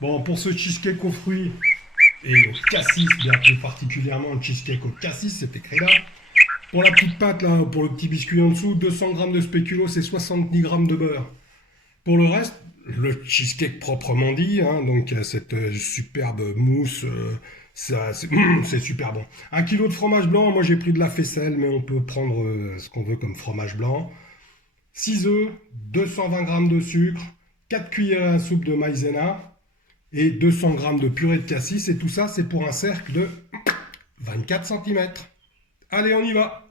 Bon, pour ce cheesecake aux fruits et au cassis, bien plus particulièrement le cheesecake au cassis, c'est écrit là. Pour la petite pâte, là, pour le petit biscuit en dessous, 200 grammes de spéculoos et 70 grammes de beurre. Pour le reste, le cheesecake proprement dit, hein, donc cette superbe mousse, c'est super bon. 1 kilo de fromage blanc, moi j'ai pris de la faisselle, mais on peut prendre ce qu'on veut comme fromage blanc. 6 œufs, 220 grammes de sucre, 4 cuillères à soupe de maïzena et 200 grammes de purée de cassis. Et tout ça, c'est pour un cercle de 24 centimètres. Allez, on y va.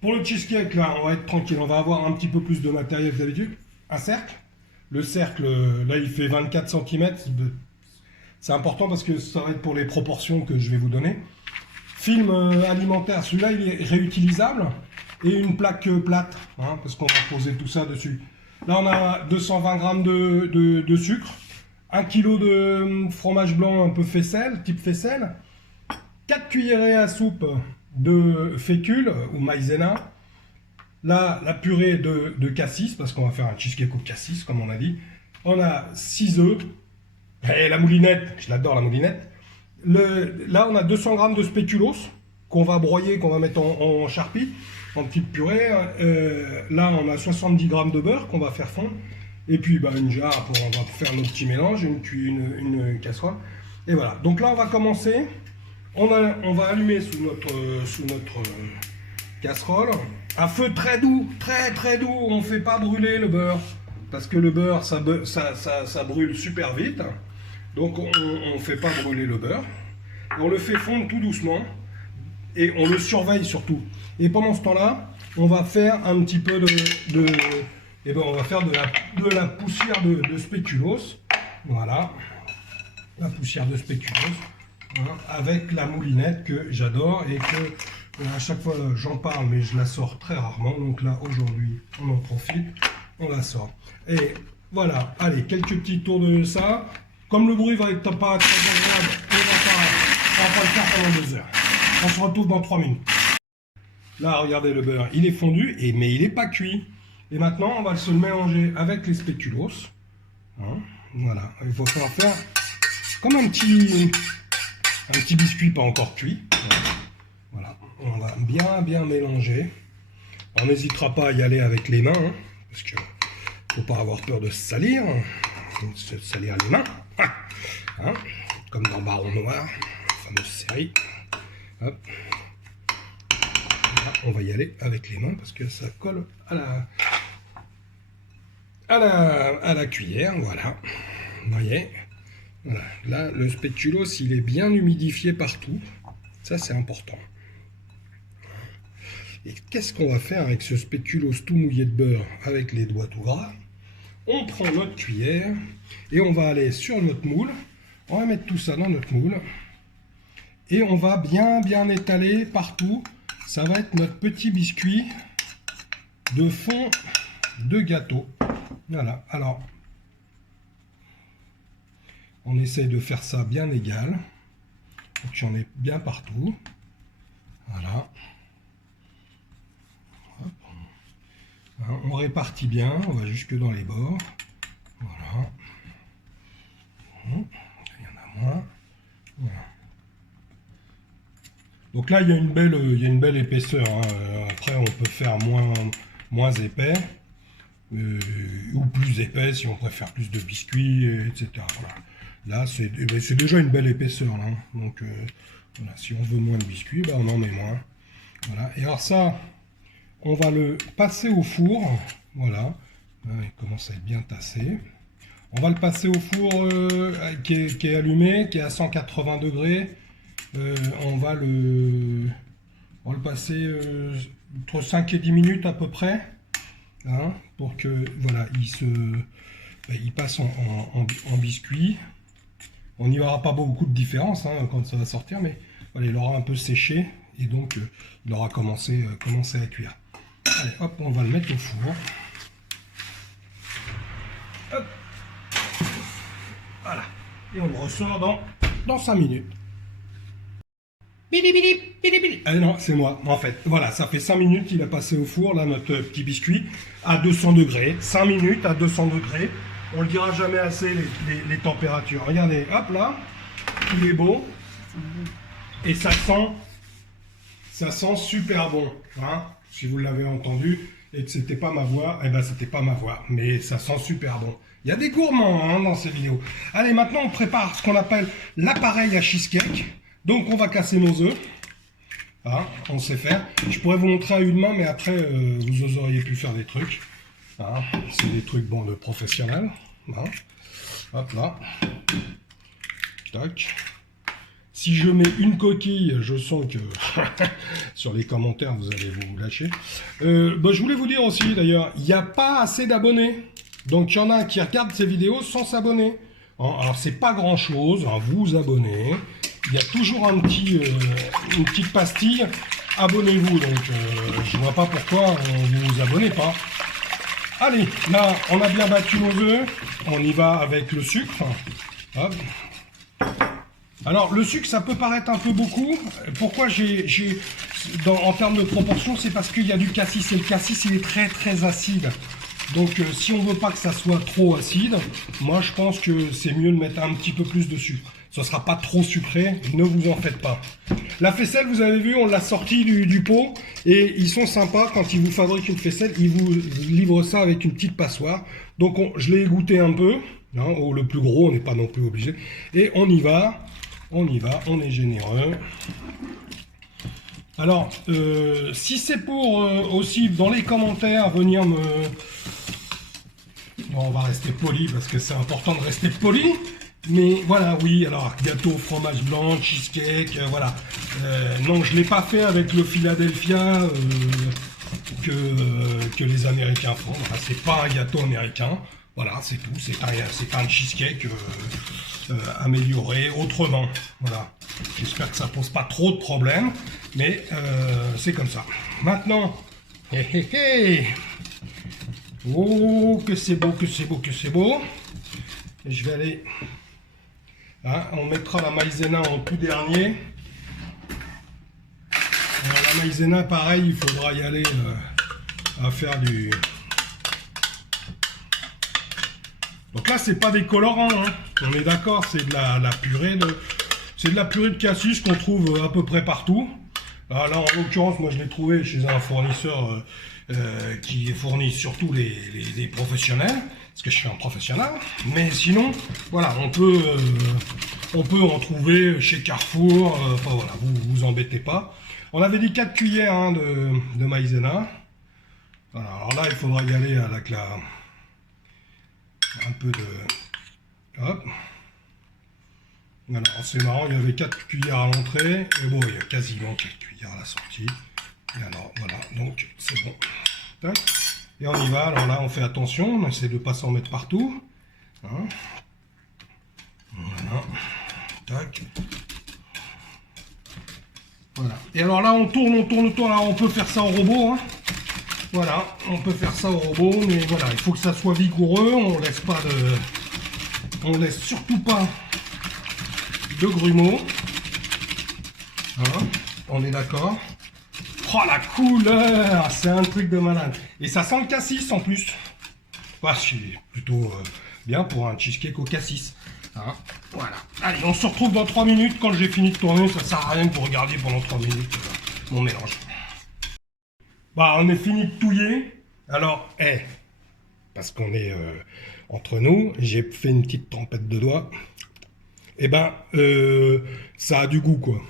Pour le cheesecake, là, on va être tranquille. On va avoir un petit peu plus de matériel que d'habitude. Un cercle. Le cercle, là, il fait 24 centimètres. C'est important parce que ça va être pour les proportions que je vais vous donner. Film alimentaire, celui-là, il est réutilisable. Et une plaque plate, hein, parce qu'on va poser tout ça dessus. Là, on a 220 grammes de sucre. 1 kilo de fromage blanc un peu faisselle, type faisselle. 4 cuillerées à soupe de fécule ou maïzena. Là, la purée de cassis, parce qu'on va faire un cheesecake au cassis, comme on a dit. On a 6 œufs. Et la moulinette, je l'adore la moulinette. Là, on a 200 grammes de spéculoos qu'on va broyer, qu'on va mettre en charpie, en petite purée. Là, on a 70 grammes de beurre qu'on va faire fondre. Et puis, une jarre, on va faire nos petits mélanges, une casserole. Et voilà. Donc là, on va commencer. On va allumer sous notre casserole. À feu très doux, très très doux. On ne fait pas brûler le beurre. Parce que le beurre, ça brûle super vite. Donc on ne fait pas brûler le beurre. On le fait fondre tout doucement. Et on le surveille surtout. Et pendant ce temps-là, on va faire un petit peu on va faire de la poussière de spéculoos. Voilà. La poussière de spéculoos. Hein, avec la moulinette que j'adore et que à chaque fois j'en parle, mais je la sors très rarement. Donc là, aujourd'hui, on en profite. On la sort. Et voilà. Allez, quelques petits tours de ça. Comme le bruit va être pas très agréable, on va pas le faire pendant 2 heures. On se retrouve dans 3 minutes. Là, regardez le beurre, il est fondu, mais il n'est pas cuit. Et maintenant, on va se le mélanger avec les spéculoos. Hein, voilà, il faut faire comme un petit biscuit pas encore cuit. Voilà, on va bien mélanger. On n'hésitera pas à y aller avec les mains, hein, parce que faut pas avoir peur de se salir les mains. Hein, comme dans Baron Noir, fameuse série. Hop. Là, on va y aller avec les mains parce que ça colle à la cuillère. Voilà. Vous voyez. Voilà. Là, le spéculoos, il est bien humidifié partout. Ça, c'est important. Et qu'est-ce qu'on va faire avec ce spéculoos tout mouillé de beurre avec les doigts tout gras? On prend notre cuillère et on va aller sur notre moule. On va mettre tout ça dans notre moule. Et on va bien étaler partout. Ça va être notre petit biscuit de fond de gâteau. Voilà. Alors, on essaye de faire ça bien égal. Donc, j'en ai bien partout. Voilà. Hop. On répartit bien. On va jusque dans les bords. Voilà. Il y en a moins. Voilà. Donc là, il y a une belle épaisseur. Hein. Après, on peut faire moins épais ou plus épais si on préfère plus de biscuits, etc. Voilà. Là, c'est déjà une belle épaisseur. Là. Donc, voilà, si on veut moins de biscuits, on en met moins. Voilà. Et alors ça, on va le passer au four. Voilà. Là, il commence à être bien tassé. On va le passer au four qui est allumé, qui est à 180 degrés. On va le passer entre 5 et 10 minutes à peu près, hein, pour que voilà, il passe en biscuit. On n'y aura pas beaucoup de différence hein, quand ça va sortir, mais voilà, il aura un peu séché et donc il aura commencé à cuire. Allez, hop, on va le mettre au four. Hop. Voilà, et on le ressort dans 5 minutes. Ah non, c'est moi, en fait. Voilà, ça fait 5 minutes qu'il a passé au four, là, notre petit biscuit, à 200 degrés. 5 minutes à 200 degrés. On le dira jamais assez, les températures. Regardez, hop là, il est beau. Et ça sent super bon. Hein, si vous l'avez entendu et que c'était pas ma voix, eh ben c'était pas ma voix. Mais ça sent super bon. Il y a des gourmands hein, dans ces vidéos. Allez, maintenant on prépare ce qu'on appelle l'appareil à cheesecake. Donc on va casser nos œufs. Hein, on sait faire. Je pourrais vous montrer à une main, mais après vous auriez pu faire des trucs. Hein, c'est des trucs bon de professionnels. Hein, hop là. Tac. Si je mets une coquille, je sens que sur les commentaires vous allez vous lâcher. Bah, je voulais vous dire aussi d'ailleurs, il n'y a pas assez d'abonnés. Donc il y en a qui regardent ces vidéos sans s'abonner. Hein, alors c'est pas grand chose, hein, vous abonnez. Il y a toujours une petite pastille. Abonnez-vous. Donc je vois pas pourquoi vous vous abonnez pas. Allez, là on a bien battu nos œufs. On y va avec le sucre. Hop. Alors le sucre ça peut paraître un peu beaucoup. Pourquoi en termes de proportion, c'est parce qu'il y a du cassis et le cassis il est très très acide. Donc si on veut pas que ça soit trop acide, moi je pense que c'est mieux de mettre un petit peu plus de sucre. Ce sera pas trop sucré, ne vous en faites pas. La faisselle, vous avez vu, on l'a sortie du pot et ils sont sympas quand ils vous fabriquent une faisselle, ils vous livrent ça avec une petite passoire. Donc je l'ai goûté un peu, hein, le plus gros, on n'est pas non plus obligé. Et on y va, on est généreux. Alors, si c'est pour aussi dans les commentaires venir me... Bon, on va rester poli parce que c'est important de rester poli. Mais voilà, oui, alors gâteau, fromage blanc, cheesecake, voilà. Non, je ne l'ai pas fait avec le Philadelphia que les Américains font. Voilà, c'est pas un gâteau américain. Voilà, c'est tout. C'est pas un cheesecake amélioré autrement. Voilà. J'espère que ça pose pas trop de problèmes. Mais c'est comme ça. Maintenant, oh, que c'est beau, que c'est beau, que c'est beau. Et je vais aller... Hein, on mettra la maïzena en tout dernier. Alors, la maïzena, pareil, il faudra y aller à faire du... Donc là, c'est pas des colorants, hein. On est d'accord, c'est de la purée de cassis qu'on trouve à peu près partout. Alors là, en l'occurrence, moi, je l'ai trouvé chez un fournisseur qui fournit surtout les professionnels. Parce que je suis un professionnel, mais sinon, voilà, on peut en trouver chez Carrefour, enfin voilà, vous embêtez pas. On avait dit 4 cuillères hein, de maïzena. Voilà, alors là, il faudra y aller avec un peu de... Hop. Voilà, c'est marrant, il y avait 4 cuillères à l'entrée, et bon, il y a quasiment 4 cuillères à la sortie. Et alors, voilà, donc c'est bon. Tac. Et on y va, alors là on fait attention, on essaie de ne pas s'en mettre partout. Hein. Voilà. Tac. Voilà. Et alors là on tourne, alors on peut faire ça au robot. Hein. Voilà, on peut faire ça au robot, mais voilà, il faut que ça soit vigoureux, on laisse surtout pas de grumeaux. Hein. On est d'accord? Oh la couleur, c'est un truc de malade. Et ça sent le cassis en plus. Ouais, c'est plutôt bien pour un cheesecake au cassis. Hein, voilà. Allez, on se retrouve dans 3 minutes. Quand j'ai fini de tourner, ça sert à rien que vous regardiez pendant 3 minutes mon mélange. Bah, on est fini de touiller. Alors, parce qu'on est entre nous, j'ai fait une petite trempette de doigts. Et ben, ça a du goût, quoi.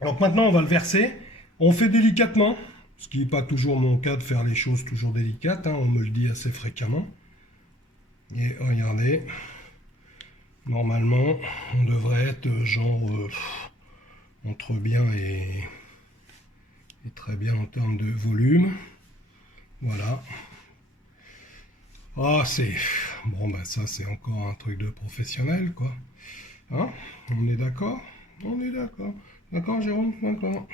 Alors maintenant, on va le verser. On fait délicatement, ce qui n'est pas toujours mon cas de faire les choses toujours délicates, hein, on me le dit assez fréquemment. Et regardez, normalement, on devrait être genre entre bien et très bien en termes de volume. Voilà. Ah, c'est... Bon, ben ça, c'est encore un truc de professionnel, quoi. Hein? On est d'accord? On est d'accord. D'accord, Jérôme? D'accord.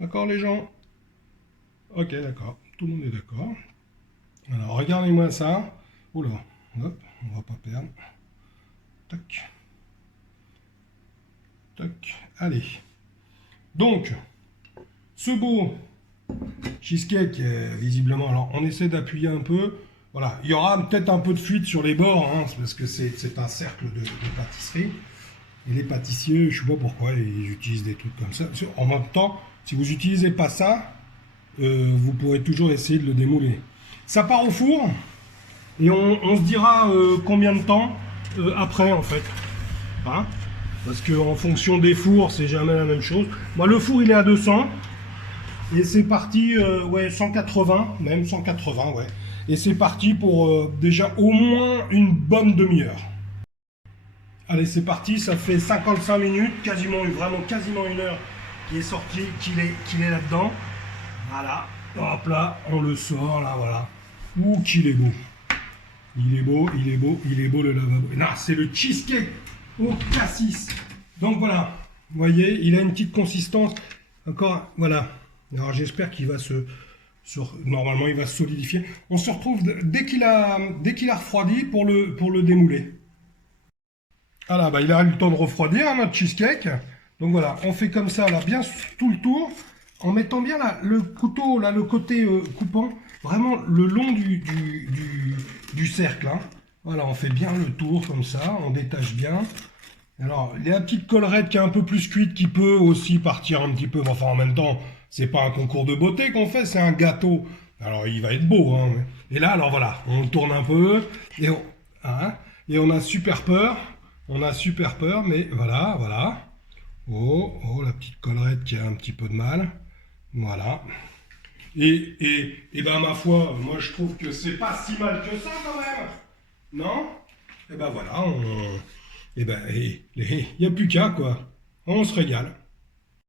D'accord les gens? Ok, d'accord. Tout le monde est d'accord. Alors, regardez-moi ça. Oula, hop, on va pas perdre. Tac. Tac. Allez. Donc, ce beau cheesecake, visiblement, alors on essaie d'appuyer un peu. Voilà, il y aura peut-être un peu de fuite sur les bords, hein, parce que c'est un cercle de pâtisserie. Et les pâtissiers, je sais pas pourquoi, ils utilisent des trucs comme ça. En même temps, si vous n'utilisez pas ça, vous pourrez toujours essayer de le démouler. Ça part au four, et on se dira combien de temps après, en fait. Hein, parce qu'en fonction des fours, c'est jamais la même chose. Moi, le four, il est à 200. Et c'est parti, ouais, 180, même 180, ouais. Et c'est parti pour déjà au moins une bonne demi-heure. Allez, c'est parti, ça fait 55 minutes, quasiment, vraiment quasiment une heure qui est sorti, qu'il est là-dedans. Voilà, hop là, on le sort, là, voilà. Ouh, qu'il est beau. Il est beau, il est beau, il est beau le lavabo. Non, c'est le cheesecake au cassis. Donc voilà, vous voyez, il a une petite consistance. Encore, voilà. Alors j'espère qu'il va normalement il va se solidifier. On se retrouve dès qu'il a refroidi pour le démouler. Voilà, bah, il a eu le temps de refroidir, hein, notre cheesecake. Donc voilà, on fait comme ça, là, bien tout le tour, en mettant bien là, le couteau, là, le côté coupant, vraiment le long du cercle. Hein. Voilà, on fait bien le tour comme ça, on détache bien. Alors, il y a la petite collerette qui est un peu plus cuite, qui peut aussi partir un petit peu. Enfin, en même temps, c'est pas un concours de beauté qu'on fait, c'est un gâteau. Alors, il va être beau. Hein. Et là, alors voilà, on tourne un peu. Et on a super peur. On a super peur, mais voilà, voilà. Oh, oh, la petite collerette qui a un petit peu de mal. Voilà. Et ben, ma foi, moi, je trouve que c'est pas si mal que ça, quand même. Non? Et ben, voilà, et ben, il n'y a plus qu'à, quoi. On se régale.